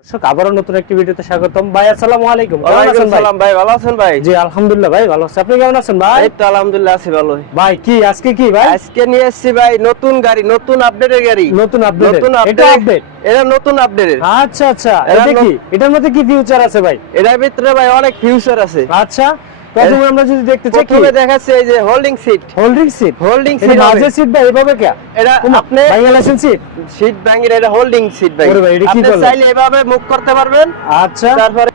দর্শক আবারও নতুন একটি ভিডিওতে স্বাগতম। ভাই আসসালামু আলাইকুম। কেমন ভাই? ভালো আছেন ভাই? জি আলহামদুলিল্লাহ ভাই ভালো আছি। আপনি কেমন আছেন ভাই? এই তো আলহামদুলিল্লাহ আছি ভালো ভাই কি আজকে কি ভাই? আজকে নিয়ে এসেছি ভাই নতুন গাড়ি নতুন আপডেটের গাড়ি। নতুন আপডেট নতুন এটা আপডেট আপডেট এটা নতুন আপডেটের আচ্ছা আচ্ছা। এটা কি? এটার মধ্যে কি ফিউচার আছে ভাই? এটার ভিতরে ভাই অনেক ফিউচার আছে। আচ্ছা। প্রথমে আমরা যদি দেখতে চাই কি? প্রথমে দেখাচ্ছে এই যে holding seat holding seat holding seat মাঝে সিট ভাই এভাবে কে? এটা আপনি বাংলাদেশের সিট সিট ব্যাঙ্গের এটা হোল্ডিং সিট ভাই আপনি চাইলে এভাবে মুখ করতে পারবেন। আচ্ছা। তারপরে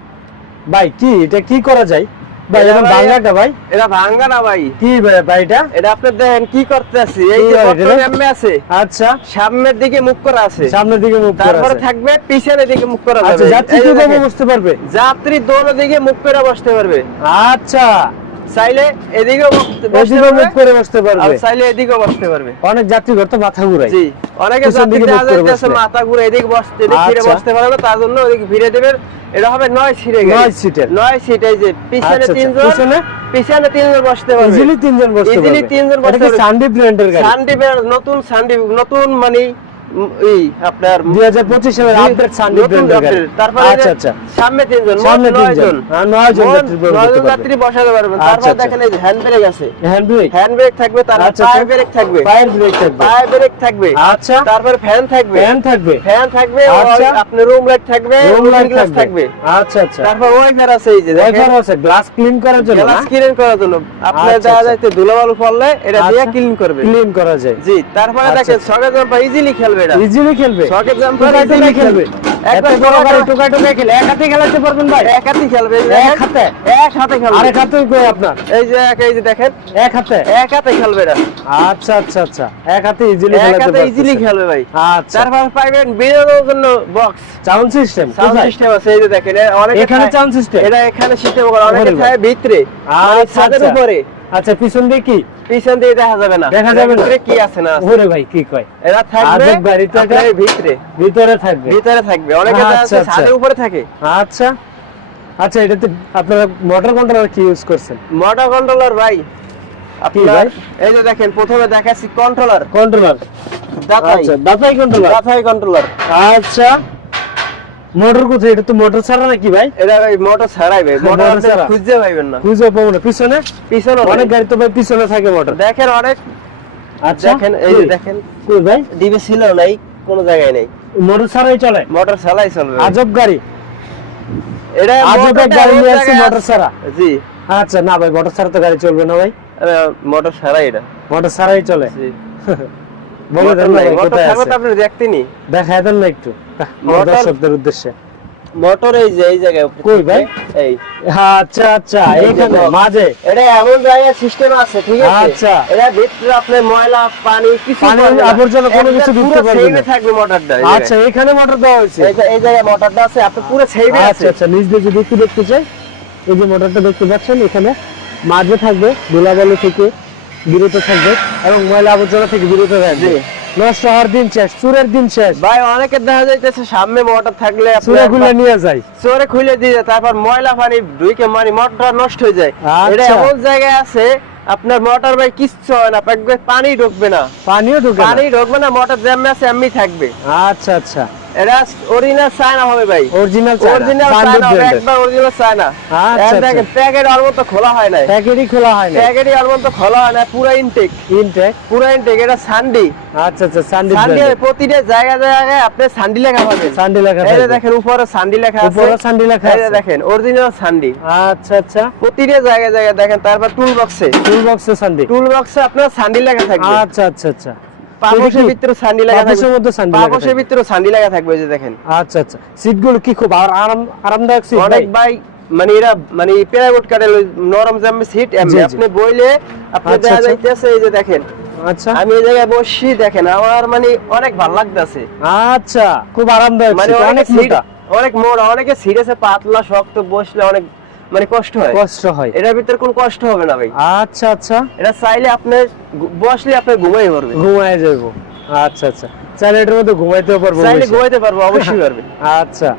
ভাই কি? এটা কি করা যায়? ভাই এটা এটা ভাই- এটা ভাঙ্গা না ভাই। কি ভাই ভাই এটা? এটা আপনি দেখেন কি করতে আছে এই যে? এমএ আছে। আচ্ছা। সামনের দিকে মুখ করা আছে। সামনের দিকে মুখ করা তারপরে থাকবে পিছনের দিকে মুখ করা আছে যাত্রী এই যে কীভাবে দেখেন। পারবে। যাত্রী দোনো দিকে মুখ করে বসতে পারবে। আচ্ছা। চাইলে এদিকেও বসতে- বসতে পারবে করে বসতে আর চাইলে এদিকেও বসতে পারবে অনেক যাত্রী ঘর তো মাথা ঘুরায় জি অনেকে যাত্রী দেখা মুখ করে। মাথা ঘুরে এদিকে বসতে ফিরে আচ্ছা। বসতে পারবে তার জন্য ওদিকে ফিরে দেবেন এটা হবে নয় সিটে নয় সিটের। নয় সিট এই যে পিছনে আচ্ছা, আচ্ছা। তিনজন পিছনে? পিছনে তিনজন বসতে পারবে ইজিলি তিনজন বসতে পারবে তিনজন বসতে পারবে। ব্র্যান্ডের গাড়ি সানডিপের নতুন সানডিপ নতুন মানে এই আপনার 2025 সালের আপডেট সানডিপ তারপরে আচ্ছা আচ্ছা। সামনে তিনজন সামনে তিনজন। জন হ্যাঁ, যাত্রী যাত্রী বসাতে পারবেন। আচ্ছা, তারপর আচ্ছা। দেখেন এই হ্যান্ড ব্রেক আছে। হ্যান্ড ব্রেক হ্যান্ড ব্রেক থাকবে তারপর আচ্ছা, পায়ে আচ্ছা। ব্রেক থাকবে। পায়ের ব্রেক থাকবে। পায়ে ব্রেক থাকবে। আচ্ছা। তারপর ফ্যান থাকবে। ফ্যান থাকবে। ফ্যান থাকবে আচ্ছা। আপনার রুম লাইট থাকবে রুম লাইট গ্লাস থাকবে। আচ্ছা আচ্ছা। তারপর ওয়াইফার আছে এই যে ওয়াইফার আছে গ্লাস ক্লিন করার জন্য গ্লাস ক্লিন করার জন্য। আচ্ছা, দেখা আচ্ছা। যাচ্ছে ধুলাবালু পড়লে এটা দিয়ে আচ্ছা। ক্লিন করবে ক্লিন করা যায়। জি তারপরে আচ্ছা। দেখেন জাম্পার ইজিলি খেলবে এটা ইজিলি খেলবে। টোকায় ইজিলি খেলবে। বড় গাড়ি টোকা টোকায় খেলে। এক হাতে খেলাতে পারবেন ভাই। এক হাতে খেলবে। এক হাতে। এক হাতে খেলবে। আরেক হাতে কই আপনার? এই যে এক এই যে দেখেন। এক হাতে। এক হাতে খেলবে এটা আচ্ছা আচ্ছা আচ্ছা। এক হাতে ইজিলি এক খেলাতে হাতে ইজিলি খেলবে ভাই। আচ্ছা। তারপর পাইবেন বিনোদনের জন্য box sound system sound system আছে এই যে দেখেন অনেকে এখানে সাউন্ড সিস্টেম এটা এখানে সিস্টেম করে অনেকে ভিতরে। মানে আচ্ছা, ছাদের আচ্ছা। উপরে। আচ্ছা পিছন দিয়ে কি? পিছন দিয়ে দেখা যাবে না। দেখা যাবে? ভিতরে কি আছে না ওরে ভাই কি কয়? এরা থাকবে আজব গাড়ি তো এটা। আপনার এই ভিতরে। ভিতরে থাকবে। ভিতরে থাকবে। অনেকে দেখা আচ্ছা, আচ্ছা। ছাদের উপরে থাকে। আচ্ছা। আচ্ছা এটাতে আপনারা মোটর কন্ট্রোলার কি ইউজ করছেন? মোটর কন্ট্রোলার ভাই আপনার ভাই? এই যে দেখেন প্রথমে দেখাচ্ছি কন্ট্রোলার কন্ট্রোলার দাতাই। আচ্ছা দাতাই কন্ট্রোলার দাতাই কন্ট্রোলার আচ্ছা। মোটর কোথায়? এটা তো মোটর ছাড়া নাকি ভাই? এটা ভাই মোটর ছাড়াই ভাই। মোটর ছাড়া? খুঁজতে পাইবেন না। খুঁজে পাবো না। পিছনে? পিছনে অনেক গাড়ি তো ভাই পিছনে থাকে মোটর দেখেন অনেক। আচ্ছা। দেখেন এই যে দেখেন। কই ভাই? ডিবি ছিল নাই কোনো জায়গায় নেই। মোটর ছাড়াই চলে? মোটর ছাড়াই চলবে। আজব গাড়ি। এটা আজব গাড়ি নিয়ে আসছে মোটর ছাড়া। জি। আচ্ছা না ভাই মোটর ছাড়া তো গাড়ি চলবে না ভাই। মোটর ছাড়াই এটা। মোটর ছাড়াই চলে। জি। না নাই, ভাই মোটর কোথায় থাকলে আছে? তো আপনি দেখতেনি দেখায় দেন না একটু। দর্শকদের উদ্দেশ্যে। মোটর এই যে এই জায়গায় কই ভাই? এই। আচ্ছা আচ্ছা এইখানে মাঝে। এটা এমন জায়গায় সিস্টেম আছে ঠিক আছে? আচ্ছা। এটা ভিতরে আপনার ময়লা পানি কিছু পানি, আবর্জনা কোনো কিছু না। থাকবে মোটরটা আচ্ছা। এখানে মোটর দেওয়া হয়েছে? এই জায়গায় মোটরটা আছে আপনি পুরো আচ্ছা আছে। আচ্ছা নিজ দিয়ে যদি একটু দেখতে চাই এই যে মোটরটা দেখতে পাচ্ছেন এখানে মাঝে থাকবে ধুলাবালু থেকে বিরত থাকবে এবং ময়লা আবর্জনা থেকে বিরত থাকবে। নষ্ট হওয়ার দিন শেষ চুরের দিন শেষ। ভাই অনেকের দেখা যাইতেছে সামনে মোটর থাকলে চুরে খুলে নিয়ে যায়। চোরে খুলে দিয়ে যায় তারপর ময়লা পানি ঢুকে মানে মোটরটা নষ্ট হয়ে যায়। আচ্ছা। এটা এমন জায়গায় আছে আপনার মোটর ভাই কিচ্ছু হয় না পানি ঢুকবে না। পানিও ঢুকে না। পানি ঢুকবে না মোটর যেমনি আছে এমনি থাকবে। আচ্ছা আচ্ছা। এটা অরিজিনাল চায়না হবে ভাই। অরিজিনাল অরিজিনাল চায়না একবার অরিজিনাল চায়না। আচ্ছা, দেখেন প্যাকেট অল্প তো খোলা হয় না প্যাকেটই খোলা হয় না প্যাকেটই অল্প তো খোলা হয় না পুরো ইনটেক ইনটেক পুরো ইনটেক এটা সান্ডি আচ্ছা আচ্ছা সানডি সান্ডি প্রতিটা জায়গা জায়গায় আপনি সান্ডি লেখা পাবেন। সানডি লেখা এই দেখেন উপরে সান্ডি লেখা আছে। উপরে সানডি লেখা আছে। দেখেন অরিজিনাল সান্ডি আচ্ছা আচ্ছা। প্রতিটা জায়গায় জায়গায় দেখেন তারপর টুল বক্সে টুল বক্সে সানডি টুল বক্সে আপনার সান্ডি লেখা থাকবে। আচ্ছা আচ্ছা আচ্ছা। পাপোশের ভিতরে সান্ডি লেখা পাপোশের মধ্যে সানডি লেখা পাপোশের ভিতরে সান্ডি লেখা থাকবে যে দেখেন। আচ্ছা আচ্ছা। সিটগুলো কি খুব আরাম আরামদায়ক সিট? অনেক ভাই। মানে এরা মানে নরম জামে সিট এমনি। আপনি বইলে আপনি আচ্ছা, দেখা আচ্ছা। যাইতেছে এই যে দেখেন। আচ্ছা। আমি এই জায়গায় দেখেন। আমার মানে অনেক ভালো লাগতেছে। আচ্ছা খুব আরামদায়ক মানে অনেক অনেক মোটা। পাতলা শক্ত বসলে অনেক মানে কষ্ট হয়। কষ্ট হয়। এটার ভিতরে কোনো কষ্ট হবে না ভাই। আচ্ছা আচ্ছা। এটা চাইলে আপনি বসলে আপনি ঘুমাই পারবে। ঘুমায় যাব আচ্ছা আচ্ছা। চাইলে এটার মধ্যে ঘুমাইতেও পারব চাইলে ঘুমাইতে পারব অবশ্যই পারবে। আচ্ছা।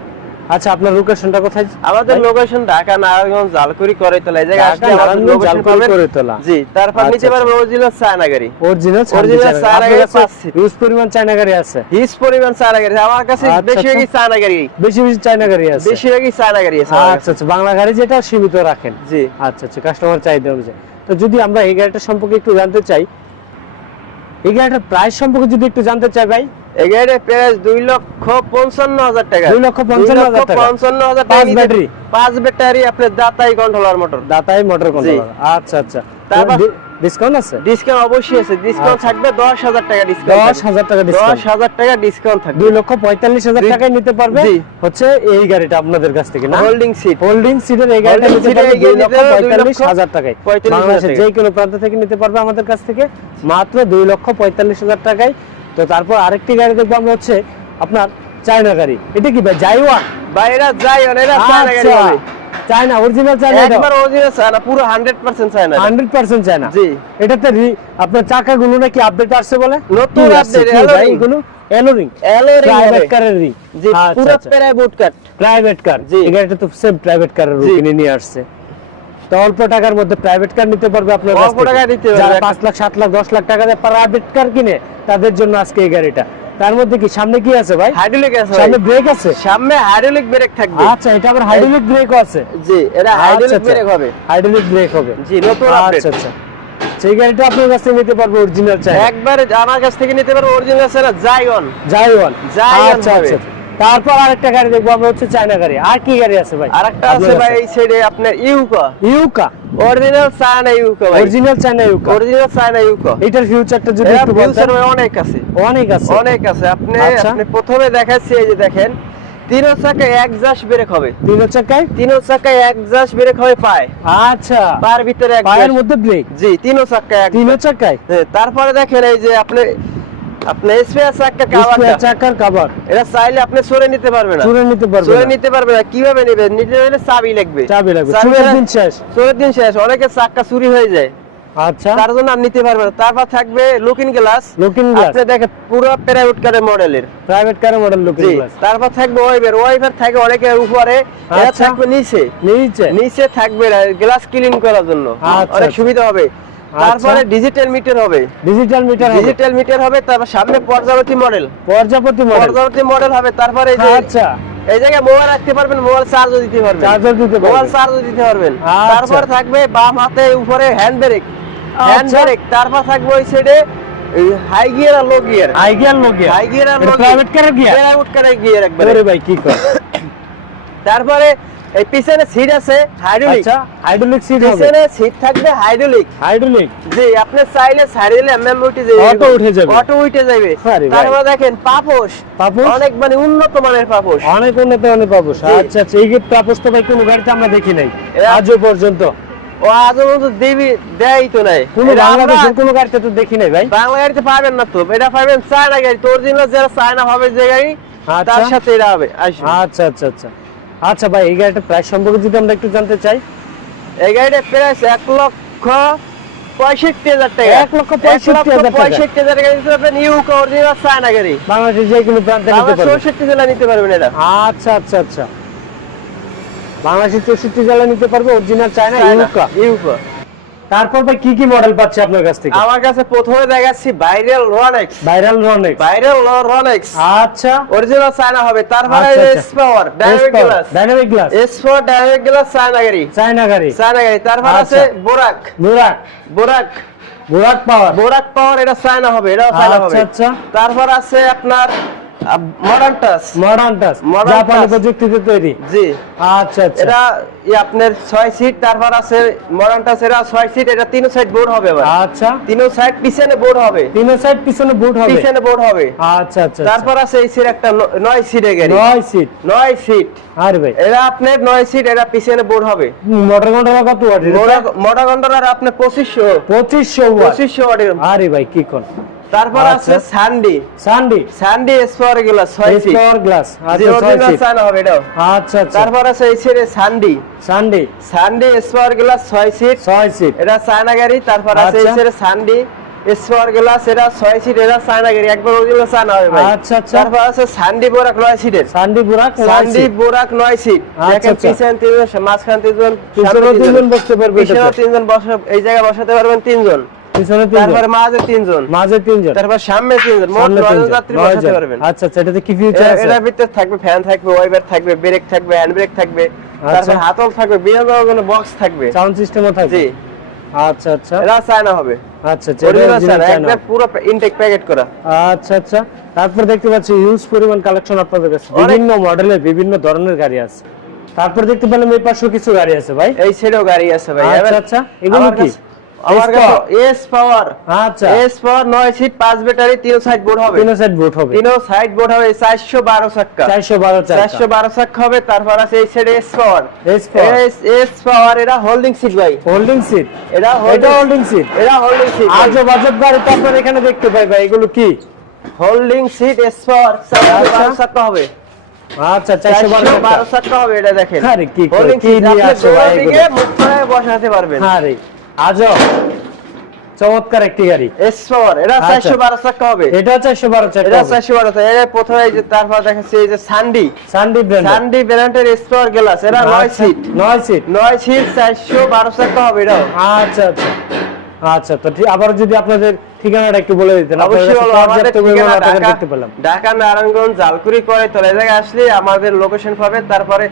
আচ্ছা আপনার লোকেশনটা কোথায়? আমাদের লোকেশন ঢাকা নারায়ণগঞ্জ জালকুড়ি করে তোলা এই জায়গায় আসলে আমাদের লোকেশন জালকুড়ি পাবেন করেতলা। জি তারপর নিতে পারবেন অরিজিনাল চায়না গাড়ি অরিজিনাল Original চায়না গাড়ি পাঁচ seat। ইউজ পরিমাণ চায়না গাড়ি আছে। হিস পরিমাণ চায়না গাড়ি আমার কাছে আচ্ছা, আচ্ছা। গাড়ি বেশি বেশি চায়না গাড়ি আছে। বেশিরভাগই চায়না গাড়ি আছে আচ্ছা আচ্ছা। বাংলা গাড়ি যেটা সীমিত রাখেন। জি। আচ্ছা আচ্ছা। কাস্টমার চাহিদা অনুযায়ী। তো যদি আমরা এই গাড়িটা সম্পর্কে একটু জানতে চাই এই গাড়িটার প্রাইস সম্পর্কে যদি একটু জানতে চাই ভাই? এই গাড়ির প্রাইস দুই লক্ষ পঞ্চান্ন হাজার টাকা। দুই লক্ষ পঞ্চান্ন হাজার টাকা। পঞ্চান্ন হাজার পাঁচ ব্যাটারি? পাঁচ ব্যাটারি আপনার দাতাই কন্ট্রোলার মোটর দাতাই মোটর কন্ট্রোলার আচ্ছা আচ্ছা। তারপর- ডিসকাউন্ট আছে? ডিসকাউন্ট অবশ্যই আছে। ডিসকাউন্ট আচ্ছা। থাকবে দশ হাজার টাকা ডিসকাউন্ট দশ হাজার টাকা ডিসকাউন্ট টাকা ডিসকাউন্ট থাকবে। লক্ষ পঁয়তাল্লিশ হাজার জি। টাকায় নিতে পারবে। হচ্ছে এই গাড়িটা আপনাদের কাছ থেকে না? হোল্ডিং সিট হোল্ডিং সিটের এই গাড়িটা নিতে পারবে লক্ষ নিতে পারবে দুই পঁয়তাল্লিশ লক্ষ হাজার টাকায়। পঁয়তাল্লিশ বাংলাদেশের যে কোনো প্রান্ত থেকে নিতে পারবে আমাদের কাছ থেকে মাত্র দুই লক্ষ পঁয়তাল্লিশ হাজার টাকায়। তো তারপর আরেকটি গাড়ি দেখব আমরা হচ্ছে আপনার চায়না গাড়ি। এটা কি ভাই? জাইওয়ান বাইরে যাই না এটা চায়না গাড়ি আচ্ছা। চায়না অরিজিনাল চায়না একবার অরিজিনাল চায়না পুরো 100% চায়না এটা। হান্ড্রেড পার্সেন্ট চায়না জি এটাতে আপনার চাকাগুলো নাকি আপডেট আসছে বলে নতুন alloy ভাই। এগুলো এলোরিং Alloy প্রাইভেট। কারের রিং জি পুরো প্রায় বুট কাট প্রাইভেট কার জি। গাড়িটা তো সেম প্রাইভেট কারের জি। কিনে নিয়ে আসছে তো অল্প টাকার মধ্যে প্রাইভেট কার নিতে পারবে আপনার অল্প। টাকায় নিতে পারবে। যারা পাঁচ লাখ সাত লাখ দশ লাখ টাকা দিয়ে প্রাইভেট কার কিনে তাদের জন্য আজকে এই গাড়িটা তার মধ্যে কি সামনে কি আছে ভাই? হাইড্রোলিক আছে সামনে ব্রেক আছে? সামনে হাইড্রোলিক ব্রেক থাকবে। আচ্ছা এটা আবার হাইড্রোলিক ব্রেক আছে? জি এটা হাইড্রোলিক ব্রেক হবে। হাইড্রোলিক ব্রেক হবে। জি নতুন আপডেট আচ্ছা আচ্ছা। সেই গাড়িটা আপনার কাছ থেকে নিতে পারব অরিজিনাল চাই। একবার আমার কাছ থেকে নিতে পারব অরিজিনাল চাই জাইগন জাইওয়ান জাইওয়ান আচ্ছা আচ্ছা। তারপর আরেকটা গাড়ি দেখব আমরা হচ্ছে চায়না গাড়ি। আর কি গাড়ি আছে ভাই? আরেকটা আছে ভাই এই সাইডে আপনার ইউকা। ইউকা? অরিজিনাল চায়না ইউকা ভাই। অরিজিনাল চায়না ইউকা। অরিজিনাল চায়না ইউকা। এটার ফিউচারটা যদি একটু বলতেন। ফিউচার অনেক আছে। অনেক আছে। অনেক আছে। আপনি আচ্ছা। আপনি প্রথমে দেখাচ্ছি এই যে দেখেন। তিন চাকায় এক জাস ব্রেক হবে। তিন চাকায়? তিন চাকায় এক জাস ব্রেক হবে পায়। আচ্ছা। পায়ের ভিতরে পায়ের মধ্যে ব্রেক জি তিন চাকায় এক তিন চাকায়? তারপরে দেখেন এই যে আপনি আপনি স্পেয়ার চাকা স্পেয়ার চাকার কভার এটা চাইলে আপনি সরে নিতে পারবেন না। চুরে নিতে পারবে সরে নিতে পারবে না। কীভাবে নেবেন? নিতে হলে চাবি লাগবে। চাবি লাগবে। দিন শেষ। চোরের দিন শেষ। অনেকে চাকা চুরি হয়ে যায়। আচ্ছা। তার জন্য আপনি নিতে পারবেন তারপর থাকবে লুকিং গ্লাস লুকিং গ্লাস আপনি দেখেন পুরো প্রাইভেট কারের মডেলের private car model looking glass তারপর থাকবে থাকে অনেকের উপরে। এটা আচ্ছা। থাকবে নিচে। নিচে। নিচে থাকবে গ্লাস ক্লিন করার জন্য। আচ্ছা, অনেক। সুবিধা হবে। তারপরে ডিজিটাল মিটার হবে। ডিজিটাল মিটার ডিজিটাল মিটার হবে তারপর সামনে পর্যাবর্তী মডেল পর্যাপতি মডেল পর্যাবর্তী মডেল হবে তারপরে এই যে আচ্ছা। এই জায়গায় মোবাইল রাখতে পারবেন মোবাইল চার্জও দিতে পারবেন। চার্জার দিতে পারবেন। মোবাইল চার্জও দিতে পারবেন। আচ্ছা। তারপর থাকবে বাম হাতে উপরে হ্যান্ড ব্রেক হ্যান্ড আচ্ছা। ব্রেক তারপর থাকবে ওই সাইডে হাই গিয়ার আর লো গিয়ার আইগিয়ার লোকে হাই গিয়ার আর লো প্রাইভেট কারের গিয়ার প্রাইভেট কারের গিয়ার একবারে। আরে ভাই কি কর। তারপরে এই পিছনে সিট আছে হাইড্রোলিক আচ্ছা হাইড্রোলিক সিট হবে। পিছনে সিট থাকবে হাইড্রোলিক হাইড্রোলিক জি আপনি চাইলে সাইডে এমএম উঠে যাবে। Auto উঠে যাবে। অটো উঠে যাবে। তারপরে দেখেন পাপোশ। পাপোশ? অনেক মানে উন্নত মানের পাপোশ। অনেক উন্নত পাবো আচ্ছা আচ্ছা এই তো ভাই কোনো গাড়িতে আমরা দেখি নাই। আজও পর্যন্ত। ও আজও পর্যন্ত দেবী দেয় তো নাই। কোনো বাংলাদেশের কোনো গাড়িতে তো দেখি নাই ভাই। বাংলা গাড়িতে পাবেন না তো। এটা পাবেন চায়না গাড়ি। তোর জন্য যারা চায়না হবে যে গাড়ি আচ্ছা। তার সাথে এটা হবে। আচ্ছা আচ্ছা আচ্ছা। আচ্ছা ভাই এই গাড়িটার প্রাইস সম্পর্কে যদি আমরা একটু জানতে চাই। এই গাড়িটা প্রাইস এক লক্ষ পঁয়ষট্টি হাজার টাকা। এক লক্ষ পঁয়ষট্টি হাজার টাকা। পঁয়ষট্টি হাজার টাকা দিতে পারবেন নিউ অরিজিনাল চায়না গাড়ি। বাংলাদেশের যে কোনো প্রান্তে চৌষট্টি জেলা নিতে পারবেন এটা। আচ্ছা আচ্ছা আচ্ছা। বাংলাদেশের চৌষট্টি জেলা নিতে পারবে অরিজিনাল চায়না ইউকা ইউকো তারপর ভাই কি কি মডেল পাচ্ছে আপনার কাছ থেকে? আমার কাছে প্রথমে দেখাচ্ছি viral Ronex viral Ronex viral Ronex আচ্ছা। অরিজিনাল চায়না হবে। তারপরে আচ্ছা, আচ্ছা। S power direct glass dynamic glass S four direct glass China গাড়ি চায়না গাড়ি চায়না গাড়ি তারপর আচ্ছা। আছে বোরাক বোরাক বোরাক বোরাক পাওয়ার বোরাক পাওয়ার এটা চায়না হবে। এটাও চায়না হবে। আচ্ছা আচ্ছা। তারপর আছে আপনার মডার্ন টাচ মডার্ন টাচ জাপানি প্রযুক্তিতে তৈরি? জি। আচ্ছা আচ্ছা। এটা আপনার সিট তারপর আছে মডার্ন টাচ এটা ছয় সিট এটা তিন সাইড বোর্ড হবে আচ্ছা। তিন সাইড পিছনে বোর্ড হবে। তিন সাইড পিছনে বুট হবে? পিছনে বোর্ড হবে। আচ্ছা আচ্ছা তারপর আছে এই সিট একটা সিটের গাড়ি। সিট নয় সিট আরে ভাই। এটা আপনার নয় সিট এটা পিছনে বোর্ড হবে। মোটর ঘণ্টা কত ওয়াট মোটা ঘণ্টার আপনার পঁচিশশো। পঁচিশশো ওয়াট ওয়াটের আরে ভাই কি কোন? তারপর আছে আচ্ছা। সানডি সানডি সানডি স্পোরগুলো ছয় সিট পাওয়ার গ্লাস জি আচ্ছা অরিজিনাল সিট চায়না হবে এটাও। আচ্ছা আচ্ছা। তারপর আছে এই সিটে সানডি সানডে সানডি স্পোরগুলো ছয় সিট ছয় সিট এটা চায়না গাড়ি তারপর আছে এই আচ্ছা। সিটে সানডি গ্লাস এরা ছয় সিট এরা চায়না গাড়ি একবার অরিজিনাল চায়না হবে ভাই। আচ্ছা, আচ্ছা। তারপর আছে সান্ডি বোরাক নয় সিটের সান্ডি বুরাক সান্ডি বোরাক নয় সিট দেখেন আচ্ছা। পিছনে তিনজন মাঝখানে তিনজন পিছনে তিনজন। বসতে পারবে পিছনে তিনজন বসা এই জায়গায় বসাতে পারবেন তিনজন। পিছনে তিনজন? তারপরে মাঝে তিনজন। মাঝে তিনজন? তারপর সামনে তিনজন। মোট সামনে নয়জন তিনজন। যাত্রী বসাতে পারবেন। আচ্ছা আচ্ছা এটাতে কি ফিউচার আছে? এটার ভিতরে থাকবে ফ্যান থাকবে ওয়াইপার থাকবে ব্রেক থাকবে হ্যান্ড ব্রেক থাকবে। তারপর হাতল থাকবে বিভিন্ন বক্স থাকবে। সাউন্ড সিস্টেমও থাকবে? জি। আচ্ছা আচ্ছা। এরা চায়না হবে। আচ্ছা চায়না পুরো ইনটেক প্যাকেট করা। আচ্ছা আচ্ছা। তারপর দেখতে পাচ্ছি পরিমাণ কালেকশন আপনাদের কাছে। বিভিন্ন মডেলের বিভিন্ন ধরনের গাড়ি আছে। তারপর দেখতে পেলাম এই পাশেও কিছু গাড়ি আছে ভাই। এই ছেড়েও গাড়ি আছে ভাই। আচ্ছা, আচ্ছা। এগুলো কি? আমার কাছে এস পাওয়ার আচ্ছা। এস পাওয়ার নয় সিট পাঁচ ব্যাটারি তিন সাইড বোর্ড হবে। তিন সাইড বুট হবে। তিনও সাইড বোর্ড হবে চারশো বারো চাক্কা চারশো বারো চারশো বারো চাক্কা হবে তারপর আছে এই সাইডে S power S power S power holding seat ভাই। হোল্ডিং সিট এরা এটা হোল্ডিং সিট এরা হোল্ডিং সিট আজব আজব গাড়ি তো আপনার এখানে দেখতে পাই ভাই এগুলো কি? হোল্ডিং সিট এস পাওয়ার বারো হবে। আচ্ছা চারশো চারশো বারো চাক্কা হবে এটা দেখেন। আরে কি হোল্ডিং কি সিট আপনি ভাই মুখ করে বসাতে পারবেন। হ্যাঁ রে আজব চমৎকার একটি গাড়ি। এস পাওয়ার এরা আচ্ছা। চারশো বারো চাক্কা হবে। এটা চারশো বারো এটা চারশো চারশো বারো চাক্কা। এর প্রথমে যে তারপর দেখাচ্ছি এই যে সান্ডি সান্ডি ব্র্যান্ড সান্ডি ব্র্যান্ডের গ্লাস নয় সিট নয় সিট নয় সিট চারশো বারো চাক্কা হবে আচ্ছা আচ্ছা। আচ্ছা তো আবার যদি আপনাদের ঠিকানাটা একটু বলে দিতেন অবশ্যই আমাদের ঠিকানা ঢাকা ঢাকা নারায়ণগঞ্জ জালকুড়ি করে তো এই জায়গায় আসলে আমাদের লোকেশন পাবে তারপরে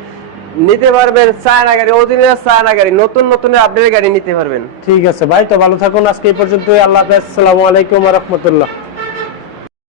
নিতে পারবেন চায়না গাড়ি অরিজিনাল চায়না গাড়ি নতুন নতুন আপডেট গাড়ি নিতে পারবেন। ঠিক আছে, ভাই, তো ভালো থাকুন। আজকে এই পর্যন্ত আল্লাহ হাফেজ। আসসালামু আলাইকুম ওয়া রাহমাতুল্লাহ।